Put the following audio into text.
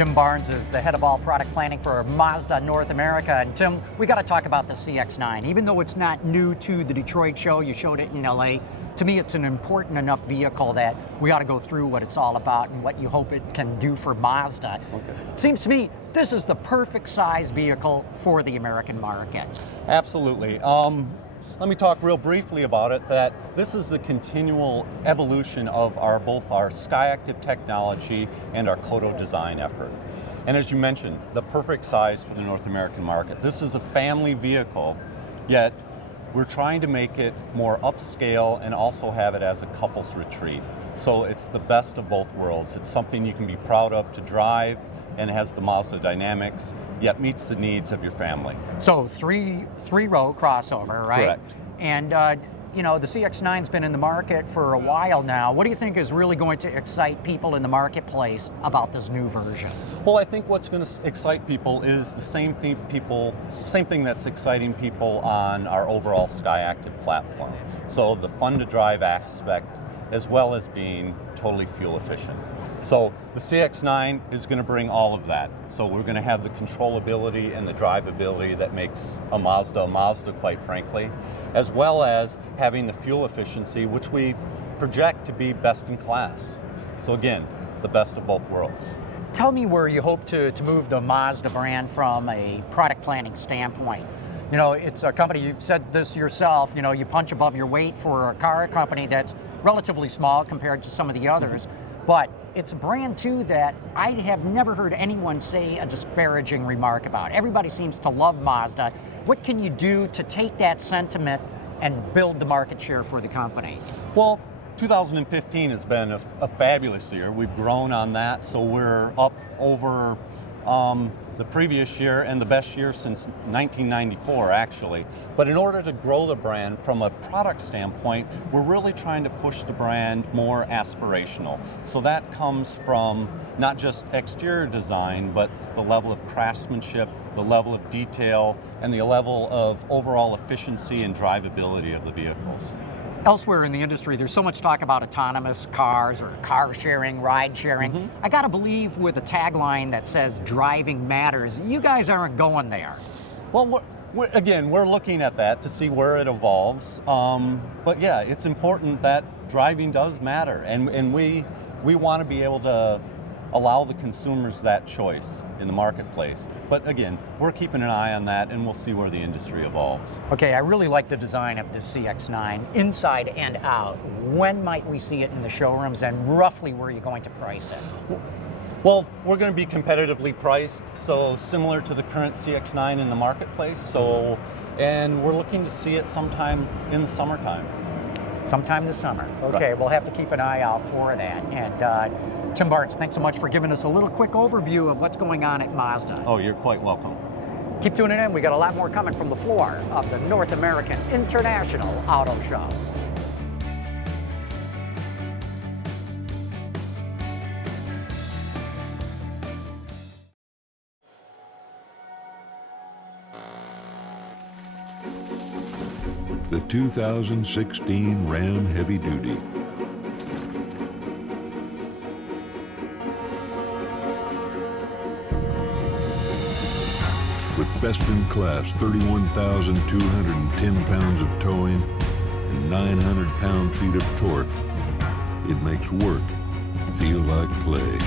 Tim Barnes is the head of all product planning for Mazda North America. And Tim, we got to talk about the CX-9. Even though it's not new to the Detroit show, you showed it in LA. To me, it's an important enough vehicle that we ought to go through what it's all about and what you hope it can do for Mazda. Okay. Seems to me this is the perfect size vehicle for the American market. Absolutely. Let me talk real briefly about it, that this is the continual evolution of both our SkyActiv technology and our Kodo design effort. And as you mentioned, the perfect size for the North American market. This is a family vehicle, yet we're trying to make it more upscale and also have it as a couple's retreat. So it's the best of both worlds. It's something you can be proud of to drive, and it has the Mazda dynamics, yet meets the needs of your family. So three-row crossover, right? Correct. And you know, the CX-9's been in the market for a while now. What do you think is really going to excite people in the marketplace about this new version? Well, I think what's going to excite people is the same thing that's exciting people on our overall SkyActiv platform. So the fun to drive aspect, as well as being totally fuel efficient. So the CX-9 is going to bring all of that. So we're going to have the controllability and the drivability that makes a Mazda, quite frankly, as well as having the fuel efficiency, which we project to be best in class. So again, the best of both worlds. Tell me where you hope to move the Mazda brand from a product planning standpoint. You know, it's a company, you've said this yourself, you know, you punch above your weight for a car company that's relatively small compared to some of the others, but it's a brand too that I have never heard anyone say a disparaging remark about. Everybody seems to love Mazda. What can you do to take that sentiment and build the market share for the company? Well, 2015 has been a fabulous year. We've grown on that, so we're up over the previous year and the best year since 1994, actually. But in order to grow the brand from a product standpoint, we're really trying to push the brand more aspirational. So that comes from not just exterior design, but the level of craftsmanship, the level of detail, and the level of overall efficiency and drivability of the vehicles. Elsewhere in the industry, there's so much talk about autonomous cars or car sharing, ride sharing. I gotta believe with a tagline that says driving matters, you guys aren't going there. Well, we're looking at that to see where it evolves. But yeah, it's important that driving does matter, and we want to be able to allow the consumers that choice in the marketplace. But again, we're keeping an eye on that, and we'll see where the industry evolves. Okay, I really like the design of the CX-9, inside and out. When might we see it in the showrooms, and roughly where are you going to price it? Well, we're going to be competitively priced, so similar to the current CX-9 in the marketplace. And we're looking to see it sometime in the summertime. Sometime this summer. Okay, We'll have to keep an eye out for that. And Tim Barnes, thanks so much for giving us a little quick overview of what's going on at Mazda. Oh, you're quite welcome. Keep tuning in. We got a lot more coming from the floor of the North American International Auto Show. The 2016 Ram Heavy Duty. With best-in-class 31,210 pounds of towing and 900 pound-feet of torque, it makes work feel like play.